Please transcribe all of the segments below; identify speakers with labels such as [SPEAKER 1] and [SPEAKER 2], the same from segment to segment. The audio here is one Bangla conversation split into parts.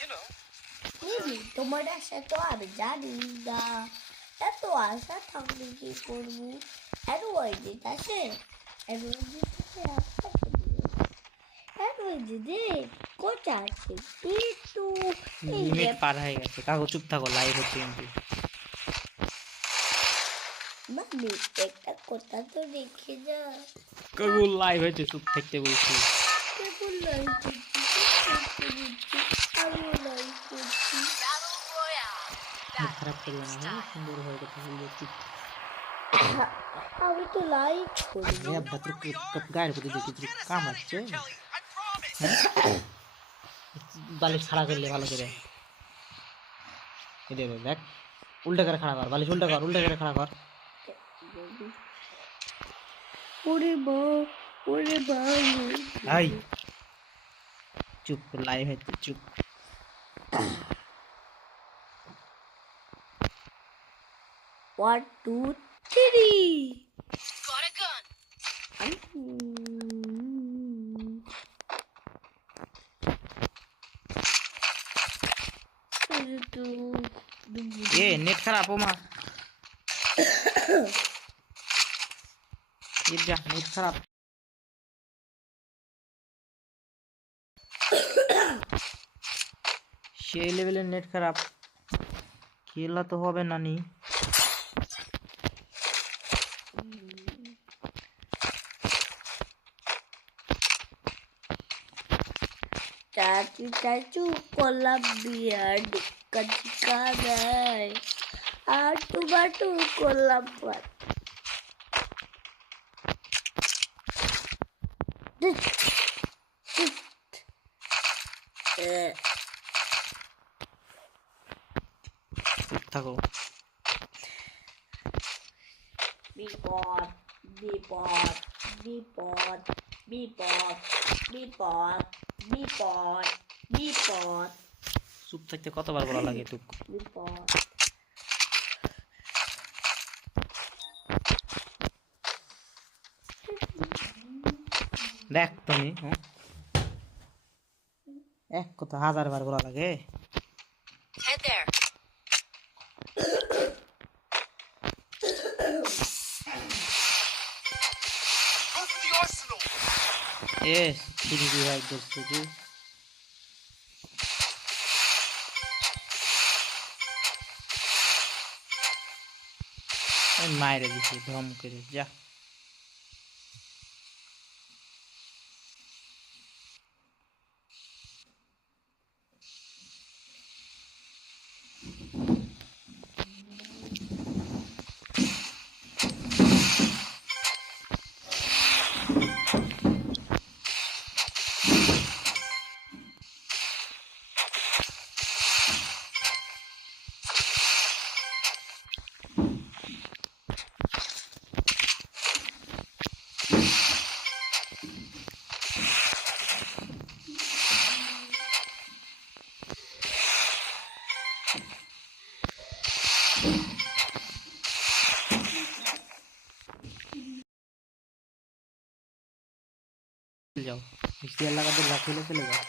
[SPEAKER 1] you know.
[SPEAKER 2] তোমার তো আমি জানি না। এত আশা থাকলে কি করব? অ্যাডওয়ার্ডিট আছে
[SPEAKER 3] লিমিট পার হয়ে গেছে কাকু চুপ থাকো লাইভ হচ্ছে কিন্তু।
[SPEAKER 2] একটা কথা তো দেখে যা
[SPEAKER 3] কাকু লাইভ হয়েছে চুপ থাকতে বলছি।
[SPEAKER 2] কেবল লাইক
[SPEAKER 3] না
[SPEAKER 2] আমি তো লাইক করি
[SPEAKER 3] এ আব্বা কাম
[SPEAKER 1] promise.
[SPEAKER 3] বালিশ খাড়া করলে ভালো করে দেখ উল্টা করে খাড়া কর বালিশ উল্টা কর উল্টা করে খাড়া কর
[SPEAKER 2] মা ওরে মা
[SPEAKER 3] আই চুপ লাইভ হচ্ছে চুপ
[SPEAKER 2] one two three
[SPEAKER 4] Got a gun.
[SPEAKER 3] এ নেট খারাপ ও মা এ সেই লেভেলের নেট খারাপ খেলা তো হবে নানি
[SPEAKER 2] চাচু চাচু কলাম্বিয়া ডিক্কা ডিক্কা দেয় আর টুবাটু করলাম পার
[SPEAKER 3] চুপ থাকো।
[SPEAKER 2] বিপদ বিপদ বিপদ বিপদ বিপদ বিপদ বিপদ।
[SPEAKER 3] চুপ থাকতে কতবার বলা লাগে তুক
[SPEAKER 2] বিপদ।
[SPEAKER 3] দেখ তুমি হ্যাঁ? এক কথা হাজার বার বলা লাগে। এ সিঁড়ি বিভাগ করছে যে এই মায়েরে দিছে ধম করে যা চলে মিষ্টি এলাকাতে রাখিলে চলে যাও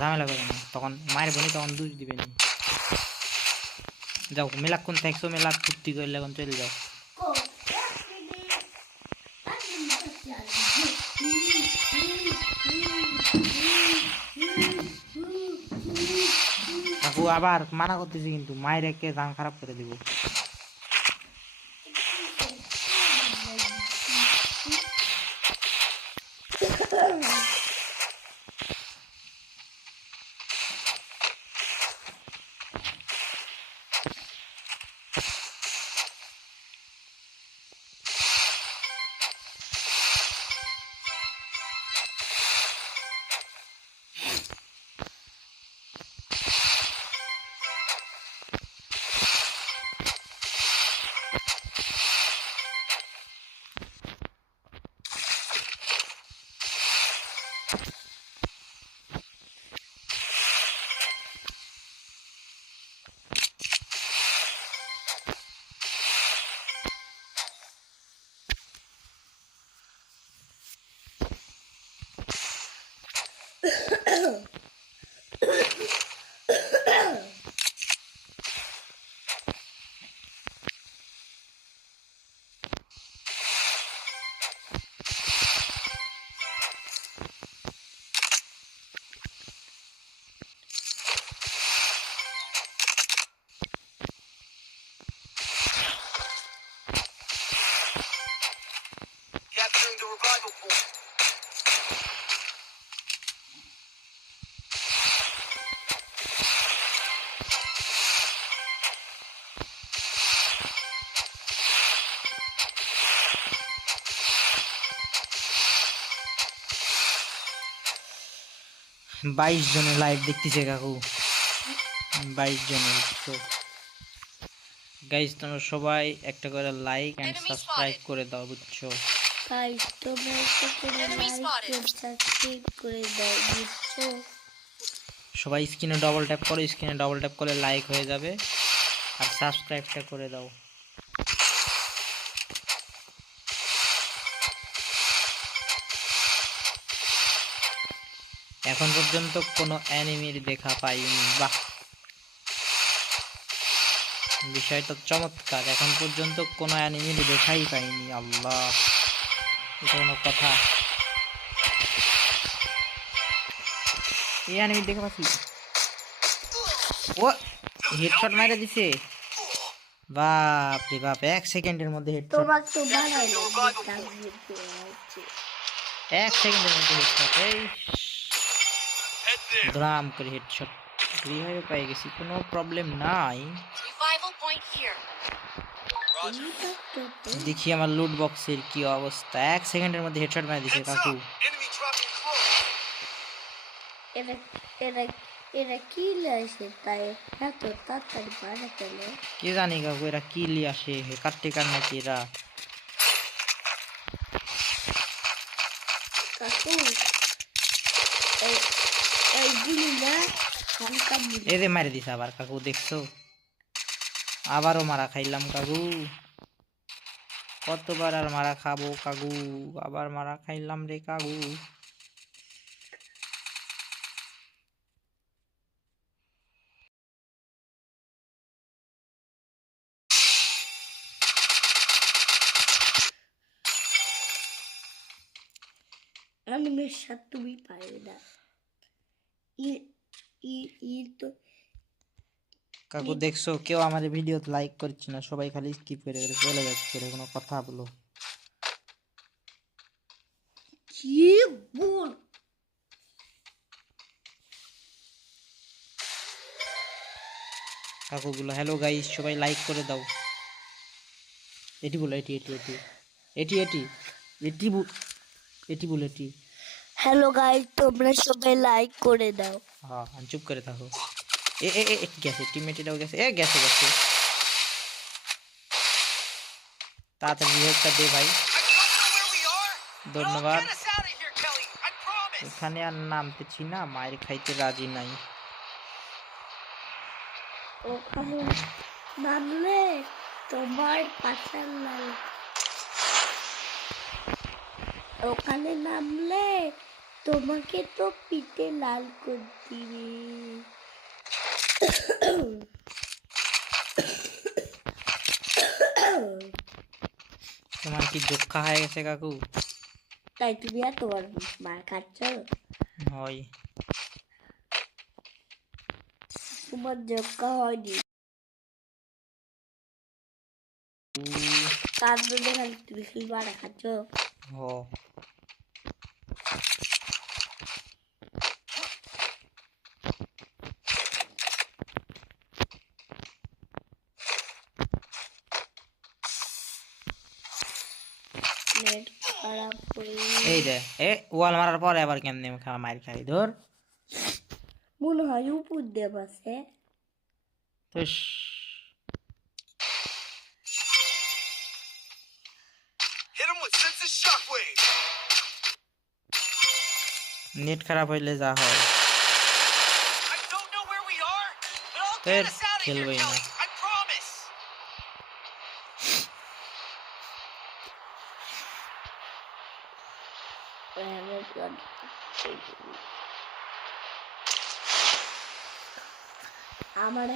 [SPEAKER 3] ঝামেলা করবে না। তখন মায়ের বোনই তখন দুষ দিবে নি। যাও মেলাক্ষণ থাকছো মেলা ফুর্তি করলে এখন চলে যাও। কাকু, আবার মানা করতেছি কিন্তু, মায়ের একে দাম খারাপ করে দিব।
[SPEAKER 1] you
[SPEAKER 3] বাইশ জনের লাইভ দেখতেছে কাকু। বাইশ জনের বুঝছ গাইজ তোমরা সবাই একটা করে লাইক অ্যান্ড সাবস্ক্রাইব. করে দাও বুঝছ?
[SPEAKER 2] গাইস তোমরা একটু করে
[SPEAKER 4] Enemy
[SPEAKER 2] লাইক
[SPEAKER 4] spotted.
[SPEAKER 2] সাবস্ক্রাইব করে দাও বুঝছ?
[SPEAKER 3] সবাই স্ক্রিনে ডবল ট্যাপ করো স্ক্রিনে ডবল ট্যাপ করলে লাইক হয়ে যাবে। আর সাবস্ক্রাইবটা করে দাও। এখন পর্যন্ত কোনো অ্যানিমির দেখা পাইনি। বাহ! বিষয়টা চমৎকার। এখন পর্যন্ত কোনো অ্যানিমির দেখাই পাইনি। আল্লাহ! এটা কোনো কথা। এই অ্যানিমি দেখে পাচ্ছি? ও হেডশট মারা দিছে। বাপ রে বাপ এক সেকেন্ডের মধ্যে হেডশট এক সেকেন্ডের মধ্যে হেডশট এই ধরাম করে হেডশট রিভাইভে পেয়ে গেছি কোনো প্রবলেম নাই. দেখি আমার লুট বক্সের কি অবস্থা। এক সেকেন্ডের মধ্যে হেডশট মারা দিছে কাকু।
[SPEAKER 2] এরা কি লাইছে তাই? এত তাড়াতাড়ি পারে
[SPEAKER 3] কে জানি কাকু এরা কি লি আসে? কাটতে কার নাকি এরা?
[SPEAKER 2] কাকু এই এইগুলি না হালকা বুঝি
[SPEAKER 3] মারে দিছে আবার কাকু, দেখছ? আবারও মারা খাইলাম কাকু। কতবার আর মারা খাব কাকু? আবার মারা খাইলাম রে কাকু।
[SPEAKER 2] অ্যানিমের সাথে তুমি পারবে না।
[SPEAKER 3] কাকু দেখছ কেউ আমার ভিডিও লাইক করছে না সবাই খালি স্কিপ করে করে চলে যাচ্ছে কোনো কথা বলো।
[SPEAKER 2] কি বল
[SPEAKER 3] কাকু বলো হ্যালো গাইস সবাই লাইক করে দাও। এটি বলো এটি এটি এটি। এটি এটি এটি বু- এটি বলো এটি।
[SPEAKER 2] হ্যালো গাইস তোমরা সবাই লাইক করে দাও
[SPEAKER 3] হ্যাঁ আর চুপ করে থাকো এ এ এ এ, গেছে টিমমেট এটাও গেছে এ গেছে গেছে তাড়াতাড়ি রিহেডটা দে ভাই
[SPEAKER 1] I don't know where we are.
[SPEAKER 3] ধন্যবাদ
[SPEAKER 1] but I'll get us out of here, Kelly. I promise.
[SPEAKER 3] এখানে আর নামতেছি না মায়ের খাইতে রাজি নাই
[SPEAKER 2] ওখানে নামলে তোমার পাশার লাল ওখানে নামলে তোমাকে তো পিঠে লাল করে দিবে
[SPEAKER 3] তোমার কি দুঃখ হয়ে গেছে কাকু?
[SPEAKER 2] তাই তুমি আর তোমার মার খাচ্ছ?
[SPEAKER 3] হয়।
[SPEAKER 2] তোমার যোগ্য হয়নি। তার জন্য খালি তুমি খালি মারা খাচ্ছ।
[SPEAKER 3] হ
[SPEAKER 2] নেট খারাপ করে
[SPEAKER 3] এই দে এ ওয়াল মারার পরে আবার কেমনে খা মার খাই ধর।
[SPEAKER 2] মনে হয় উপর দেব আছে.
[SPEAKER 3] নেট খারাপ হইলে যা হয়।
[SPEAKER 1] I don't man, that's good.
[SPEAKER 2] আমার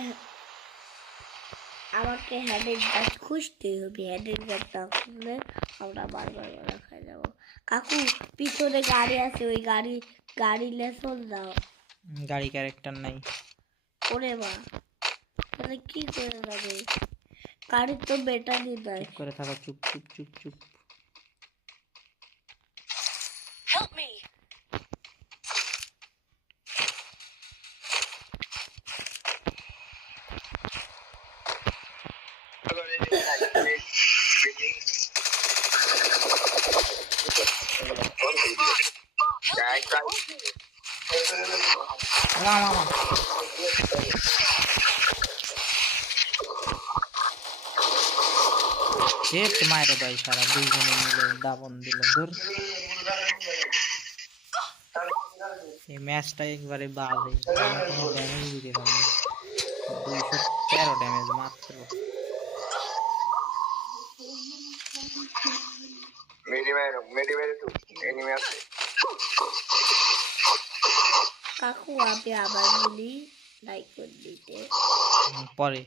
[SPEAKER 2] আমাকে হ্যাডের গাছ খুঁজতে হবে হ্যাডের গাছ না খুঁজলে আমরা বারবার রাখা যাব কাকু পিছনে গাড়ি আছে ওই গাড়ি গাড়ি লেসন দাও
[SPEAKER 3] গাড়ি ক্যারেক্টার নাই
[SPEAKER 2] ওরে বা তাহলে কি করে যাবে গাড়ির তো বেটারি
[SPEAKER 3] দেয় করে থাকা চুপ চুপ চুপ চুপ এই ম্যাচটা একবারে বাজে কোনো ড্যামেজ তেরো ড্যামেজ মাত্র
[SPEAKER 5] মেরে মেডি মেরে তো এনিমি আছে
[SPEAKER 2] কাকু আমি আবার বলি লাইক করে দিতে।
[SPEAKER 3] পরে।